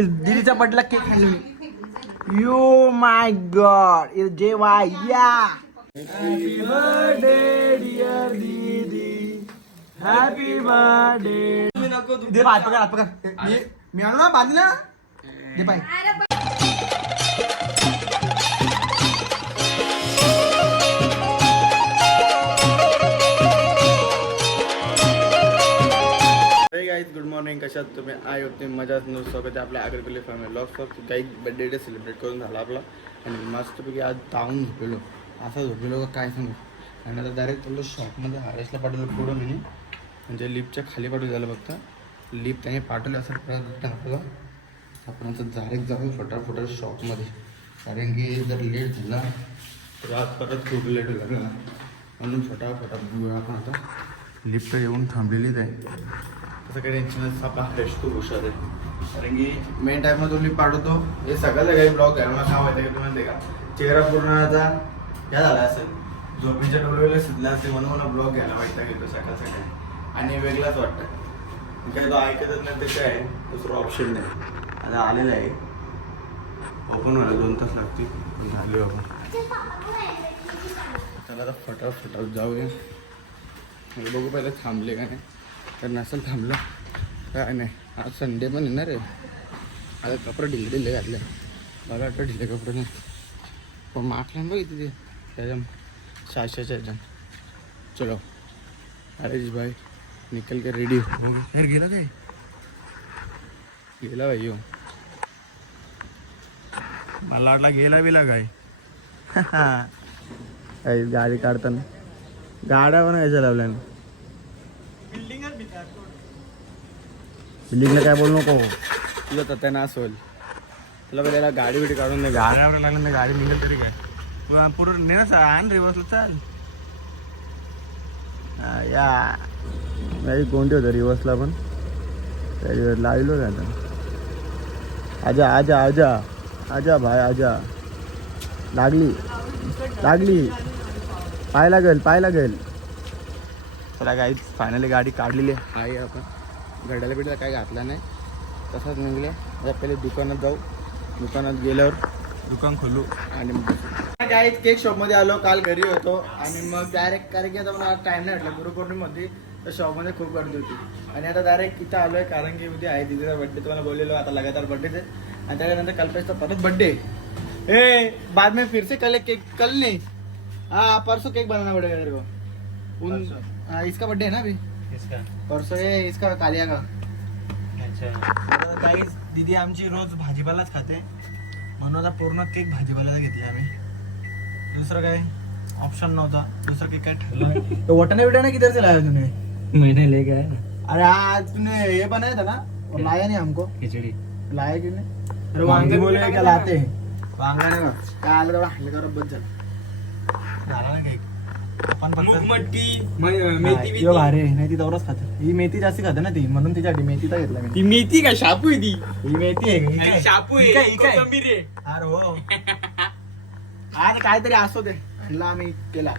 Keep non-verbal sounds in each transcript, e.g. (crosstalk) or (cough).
दिदीचा पडला केक खाल्लो मी. यू माय गॉड जे वाय या हॅपी बर्थडे डिअर दीदी हॅपी बर्थडे दे पाय पकड हात पकड मी- मी आणू ना बांधला दे पाय. कशात तुम्ही आय होते मजाच न स्वागत आहे आपल्या आग्रकुली फॅमिली लॉस ऑफ काही बर्थडे डे सेलिब्रेट करून झाला आपला. आणि मस्तपैकी आज धावून झोपलेलो असं झोपलेलो का काय सांगू? आणि आता डायरेक्ट तुला शॉपमध्ये हारेसला पाठवलं पुढं मी. म्हणजे लिफ्टच्या खाली पाठवलं झालं फक्त. लिप त्याने पाठवलं असं परत आपल्याला. आपण आता डायरेक्ट जाऊ फटाफट शॉपमध्ये कारण की जर लेट झाला तर आज परत खूप लेट होईल. म्हणून फटाफट आपण आता लिफ्ट येऊन थांबलेलीच आहे. तसं काही टेन्शन नसतं आपला फ्रेश खूप हुशार आहे. कारण की मेन टाईमला तो लिफ्ट पाठवतो. हे सगळं काही ब्लॉग आहे. मला काय माहिती का तुम्हाला ते का? चेहरा पूर्ण आता या झाला असेल. झोपीच्या डोळ्याला सुधला असेल म्हणून मला ब्लॉग घ्यायला माहिती घेतो सकाळ सकाळी. आणि वेगळाच वाटतं. काय तो ऐकतच नाही ते काय? दुसरं ऑप्शन नाही. आता आलेलं आहे. ओपन व्हायला दोन तास लागतील. पण झाले आपण. चला आता फटाफट फटाफट जाऊया बघू पहिलं थांबले का नाही. तर नसेल थांबलं. काय नाही आज संडे पण येणार आहे. आता कपडे ढिले ढिले घातले. मला वाटतं ढिले कपडे नाही. पण मागल्या बघ तिथे त्याच्या शाशाच्या ह्याच्या चलो. अरे जी भाई निकल के रेडी हो यार गेला काय? गेला भाई हो. मला वाटला गेला बिला काय. (laughs) गाडी काढताना. गाड्या पण यायच्या लावल्या बिल्डिंगला काय बोलू नको. तुझं तर त्यांना असोल. तुला पहिल्याला गाडी बिडी काढून दे. गाड्यावर लागलं ना गाडी निघेल तरी काय? तू पुढं ने ना आण रिवर्सला चाल. हा, या. नाही कोणते होतं रिवर्सला पण? त्या लावलो का आता. आजा आजा आजा. आजा भाई आजा. लागली. लागली. पाय लागेल पाय लागेल. चला काही फायनली गाडी काढलेली आहे. आपण. घड्याला बिड्याला काय घातला नाही. तसाच निघले. आता पहिले दुकानात जाऊ. दुकानात गेल्यावर दुकान खोलू. आणि काय केक शॉपमध्ये आलो. काल घरी होतो. आणि मग डायरेक्ट कारण की आता मला टाईम नाही वाटला गुरुपौर्णिमध्ये तर शॉपमध्ये खूप गर्दी होती. आणि आता डायरेक्ट इथं आलोय कारण की उद्या आहे दिदीचा बड्डे तुम्हाला बोललेलो आता लगातार बड्डेच आहे आणि त्याच्यानंतर कल्पेशचा परत बड्डे ए बाद में फिर से कल एक केक कल नहीं. हाँ परसों केक बनाना पड़ेगा तेरे को. उन हाँ, इसका बर्थडे है ना अभी? इसका? परसों ये इसका कालिया का। अच्छा। काही दीदी आमची रोज भाजीपालाच खाते. म्हणून आता पूर्ण केक भाजीपाला घेतले आम्ही. दुसरं काय? ऑप्शन नव्हता. दुसरं केक काय ठरलं तो वटाने बिटाने किधर से लाया तूने मैंने ले गया ना अरे आज तूने ये बनाया था ना? और लाया नहीं हमको. खिचड़ी. लाया क्यों नहीं? अरे वांगे बोले क्या लाते? हैं वांगा नाही बा. काय आलं तेवढा हल्लं करत बस झालं झाला ना केक. आपण फक्त मेथी यो भारी आहे. नाही ती दौराच खाते. ही मेथी जास्त खाते ना ती. म्हणून तिच्यासाठी मेथीचा घेतला मी. ती मेथी का? शापू आहे ती. ही मेथी आहे. ही काय? शापू ही काय? ही काय? कोथिंबीर आहे. अरे हो. (laughs) आज काहीतरी असो ते आणला आम्ही केला.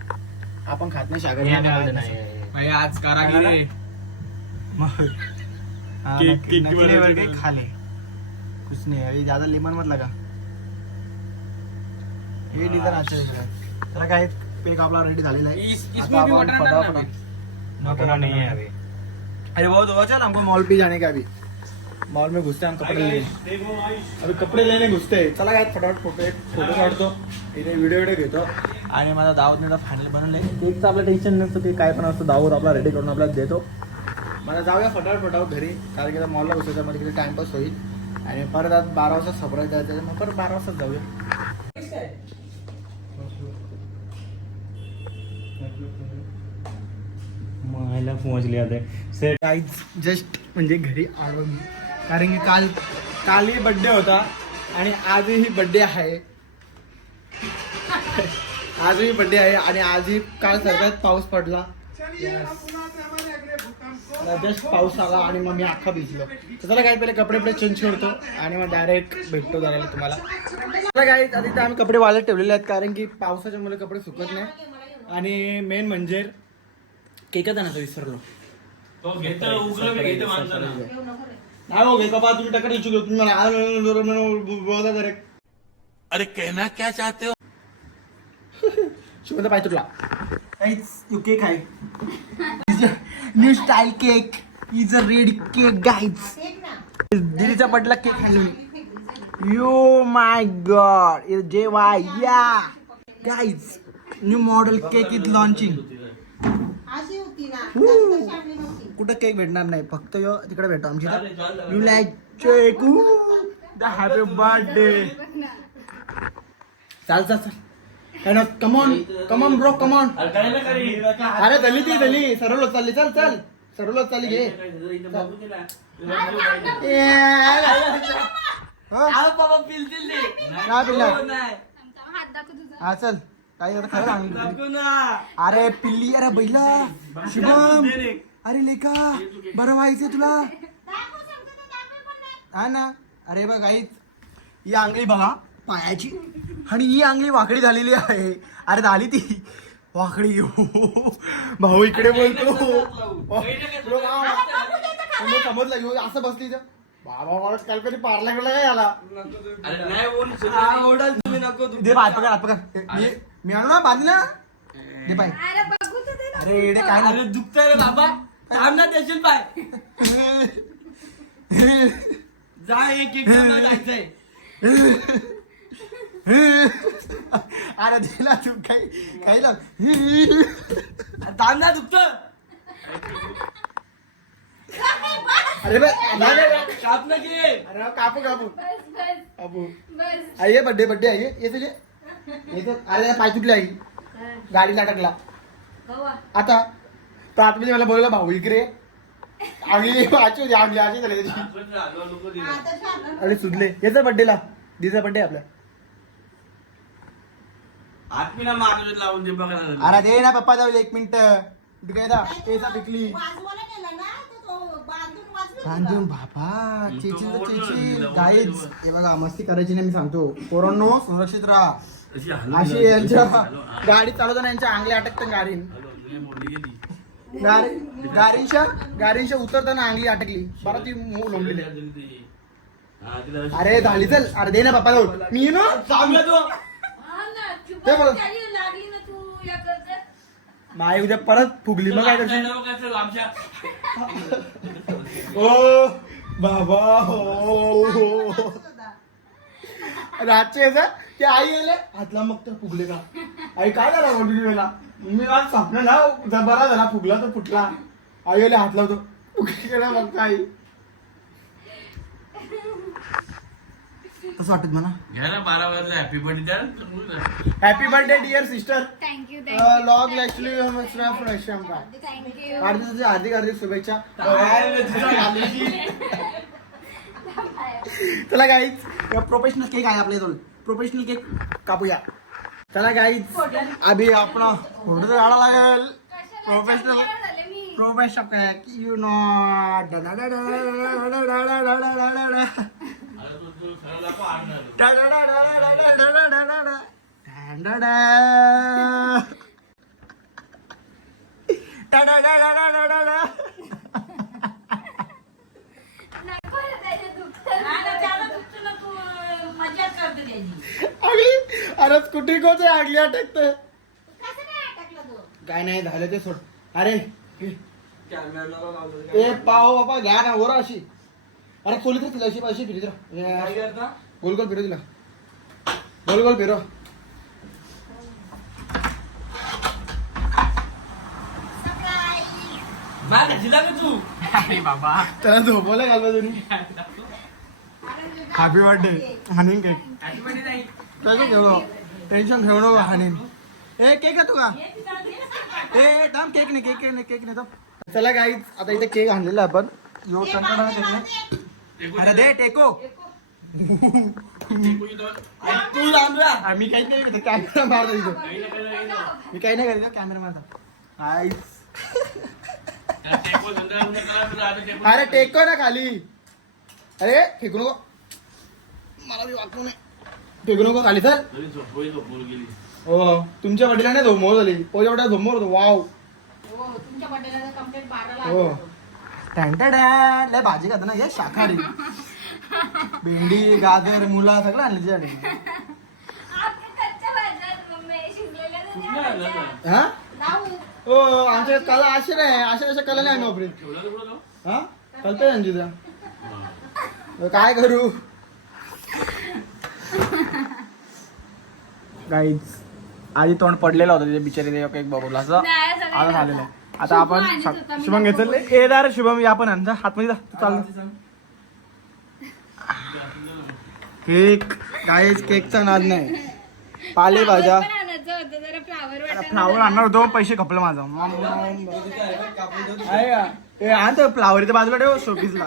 आपण खात नाही शाकाहारी. भाई आज कारागिरी आहे. मग. हा, केक- नक्की- केक नक्की बनवते नाही बरं, तो. केक खा ले कुछ नाही. अभी ज्यादा लिमन मत लगा हे डिझाईन अच्छा त्याला काय? केक आपला रेडी झालेला आहे. इस- आता इसमें भी डालना फटाफट- भी। मटन नहीं है अभी अरे बहुत हुआ चल हमको मॉल पे जाने का अभी मॉल में घुसते हैं हम कपड़े लेने. अभी कपडे लेने घुसते. हैं. चला काय फटाफट फोटो एक फोटो काढतो. इथे व्हिडिओ व्हिडिओ घेतो. आणि माझा दावत नाही फायनल बनवले. केकचं आपलं टेन्शन नसतं की काय पण असतं. दावत आपला रेडी करून आपल्याला देतो. मला जाऊया फटाफट फटाफट घरी. कारण की आता मॉलला घुसायचं मध्ये किती टाइमपास होईल. आणि परत आज बारा वाजता सरप्राईज द्यायचं मग परत बारा वाजताच जाऊया. मायला पोहोचले आता. थे गाईज जस्ट म्हणजे घरी आलो मी. कारण की काल कालही बड्डे होता आणि आजही बड्डे आहे. (laughs) आजही बड्डे आहे आणि आजही काल सगळ्यात पाऊस पडला. जस्ट पाऊस आला आणि मग मी अख्खा भिजलो. तर त्याला काय पहिले कपडे पडे चेंज करतो आणि मग डायरेक्ट भेटतो जरा तुम्हाला. त्याला काय आधी तर आम्ही कपडे वाळत ठेवलेले आहेत कारण की पावसाच्या मुळे कपडे सुकत नाही. आणि मेन म्हणजे केकच आणायचं विसरलो काय हो बाबा तुम्ही टक्कर इच्छुक तुम्ही मला आ- बोलता direct. अरे कहना क्या चाहते हो? शिवंत तुटला काहीच यू केक आहे new style cake is a red cake guys दिदीचा बडला केक खाल्लो मी यो माय गॉड जे वाय या guys new model cake is launching अशी होती ना जास्त शामली नव्हती कुठं केक भेटणार नाही फक्त यो तिकडे भेटतो आमची you like cake the happy birthday चाल चाल चाल कमॉन कमॉन ब्रो कमॉन अरे दली ती दली सरळ चालली चल चल सरळ चालली घे हा चल काही आता खरं सांगितलं अरे पिल्ली अरे बैला. शुभम. अरे लेका बरं व्हायचंय तुला. हा ना. अरे बघ गाईच ही आंगळी बघा पायाची. आणि ही आंगळी वाकडी झालेली आहे. अरे झाली ती. वाकडी. भाऊ इकडे बोलतो. समजलं ह्यो असं बसली. बाबा मला काहीतरी पारला गेला काय दे पाय पकड हात पकड. मी- ना बांधला दे पाय अरे बघू तर दे ना. अरे येडे काय ना दुखतंय रे बाबा. थांब ना देशील पाय जा एक एक जायचंय. अरे दिला तू काही काही लाव. थांब ना दुखत अरे बे, नाही, नाही, नाही. काप ना घे अरे कापू कापू. बस बस. कापू. बस. आई बड्डे बड्डे आई ये तुझे. अरे पाय तुटले आई गाडीला टाकला गवा आता आतमध्ये मला बोलला भाऊ इकडे आगली आची होती आगली आची झाली त्याची. अरे सुधले. याचा बड्डेला दिचा बड्डे आपल्या आत्मीला मागं लावून दे बघा अरे दे ना पप्पा जाऊ एक मिनिट. तू काय दा पेसा पिकली. वाजवायला गेला ना तर तो बांधून वाजवेल बांधून तुला. बाबा चेचिल तर चेचिल. हे बघा मस्ती करायची नाही मी सांगतो. पोरांनो सुरक्षित राहा. अशी. यांच्या. गाडी चालवताना यांच्या आंगल्या अटकतात गाडीन. गाडी गाडीच्या गाडीच्या उतरताना अंगली अटकली बरं ती मू लोंबलेली आहे. दिली ती. हा, तिला अशी- अरे झाली चल अरे दे ना पप्पा जाऊ मी ना चांगलं तू हा ना ते चुपा बघ. झाली लागली ना तू या करत माय उद्या परत फुगली मग काय करशील ओ बाबा हो हो. रातचे ते आई आले हातला मग तर फुगले का आई काय झाला बोलली वेळेला मी आज स्वप्न ना जर बरा झाला फुगला तर फुटला आई आले हात लावतो फुगली गेला मग आई कसं वाटत मला घ्या ना बारा वाजता happy birthday happy birthday dear sister thank you log वाढदिवसाच्या हार्दिक हार्दिक शुभेच्छा चला गाईच प्रोफेशनल केक आहे आपल्या जवळ प्रोफेशनल केक कापूया चला गाईच अभि आपण फोटो तर काढा लागेल professional professional cake you know अरे स्कूटी कोच आगली अटकत। कसं काय अटकला तो? काय नाही झालं ते सोड. अरे ए पाव बाबा घ्या ना वर अशी. अरे खोली तर तिला अशी अशी फिरी तर गोल गोल फिरव तिला. गोल गोल का तू? त्याला झोपवलं घालवा तुम्ही हॅपी बर्थडे हानीन केक त्याचं घेऊ नको टेन्शन घेऊ नको हानीन. ए केक आहे तू का ए थांब केक नाही केक नाही केक नाही थांब. चला गाईज आता इथे केक आणलेला आपण. यो ते केक अरे दे टेको. तू मी काही नाही कॅमेरा मारतो तिथं मी काही नाही करीत कॅमेरा मारतो. अरे टेको ना खाली. अरे फेकू नको. मला मी वाकू नये. फेकू नको खाली सर हो तुमच्या वडिलांनी धोमो झाली पोच्या वडिला धोमो होतो. वाव. हो हो. लय भाजी खाता ना हे शाकाहारी. भेंडी गाजर मुला सगळं आणलं तिच्यासाठी? हा? हो आमच्या कला अशी नाही. अशा अशा कला नाही तो? हा? कळतंय अंजिता काय करू? गाईच आधी तोंड पडलेलं होतं तिथे बिचारी ते एक बघूला असं आता झालेलं. आहे आता शुभम आपण आणत शुभम घेतलं. ए दार शुभम या पण आमचा हातमध्ये जा. तू चाल. केक. गाईच केकचा नाद नाही. पालेभाज्या फ्लावर पण आणायचं होतं, जरा फ्लावर वाटायला फ्लावर आणणार होतो पैसे खपलं माझं. आहे. का? ए आण तो फ्लावर इथे बाजूला ठेव शोपीसला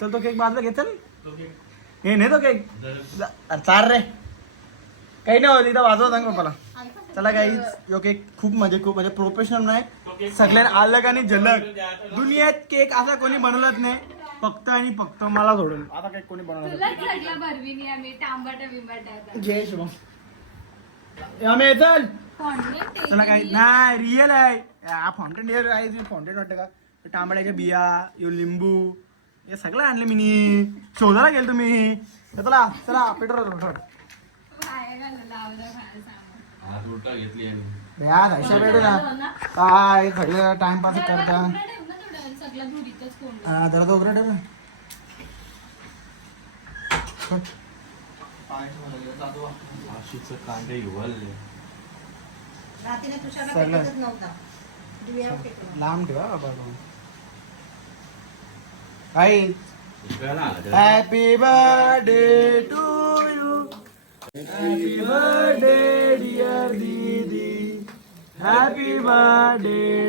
तर तो केक बाजूला घेतल हे नाही तो केक. जा- अरे चार रे. काही नाही होत इथं वाजवा सांग पप्पाला. चला काही यो केक खूप म्हणजे खूप म्हणजे प्रोफेशनल नाही. सगळ्यांना अलग आणि झलक. दुनियेत केक असा कोणी बनवलंच नाही. फक्त आणि फक्त मला सोडून. आता केक कोणी बनवलं घे शुभम. आम्ही चल. चला काही नाही रिअल आहे. हा फाउंटेन डिअर आहे फाउंटेन वाटतं का? तांबड्याच्या बिया यो लिंबू हे सगळं आणलं मी. शोधायला गेलो तुम्ही. चला चला पेट्रोल पेट्रोल हात उलटा घेतली आणि या पैसा भेटू ना. काय सगळं टाइमपास करता. हा, जरा तो उघडा ठेव ना. फाशीचं कांदे उघडले रात्रीने तुषारला सगळं. पेटतच नव्हता. दिव्यावर पेटवला. लांब ठेवा बाबा. आई. इकडे ना happy birthday to happy birthday dear दीदी हॅपी बर्थडे